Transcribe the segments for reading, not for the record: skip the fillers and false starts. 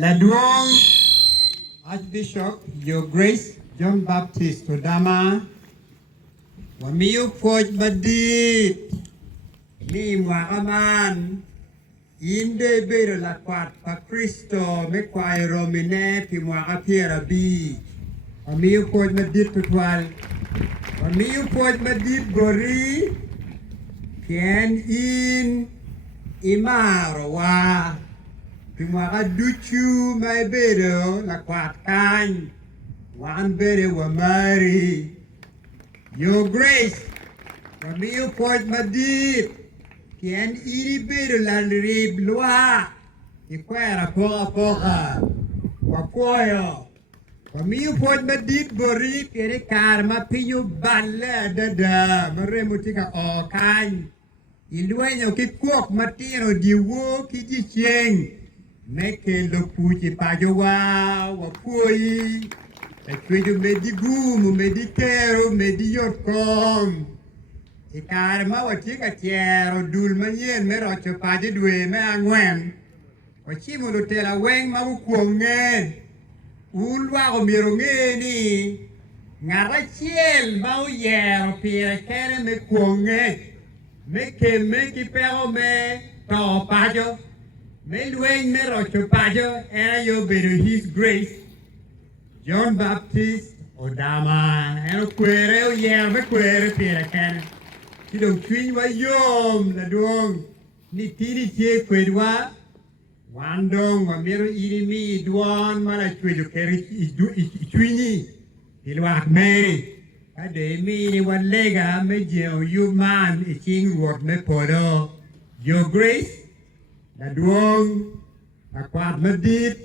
Ladwong Archbishop, Your Grace, John Baptist Odoma, Wamiu Poj Badit, Ni Mwakaman, Inde Bedo la Quat Pa Cristo, Mekwai Romine, Pimwaka Piera B, Wamiu Poj Badit Tutwal, Wamiu Poj Badit Gori, Ken In Imarawa. Pimwaka duchu my bedo la kwat kany wan bede wa mari Your Grace wamiyo poj madit kien iri bedo la rib lwa ikwera poka wapoyo wamiyo poj madit bori kere karma pinyo balle dada maremutika o kany ilwenyo kikwok matino diwo kijicheng Meke lo puji pajowa wapui ekwejo medigumu medikero mediyotkom ikarma watika tiero dul manyen merocho paje dwe me angwen wachimo lutela weng ma ukuonge ulwa ko miro ngeni ngara chiel ma uyero pire kere me kuonge meke meki pero me to pajo Melweng Merocho Pajo, and you better His Grace, John Baptist Odoma, and a query, yeah, query, Peter Cannon. You don't twin my yom, the dong, Nitini Che Quedwa, one dong, a mirror eating me, Duan, Mana Twedu carry twinny, Ilwak Mary. A day me, one lega, Major, you man, a king, what me podo, Your Grace. Ladwong, Akwat Madit,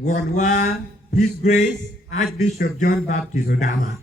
Wonwa, His Grace, Archbishop John Baptist Odoma.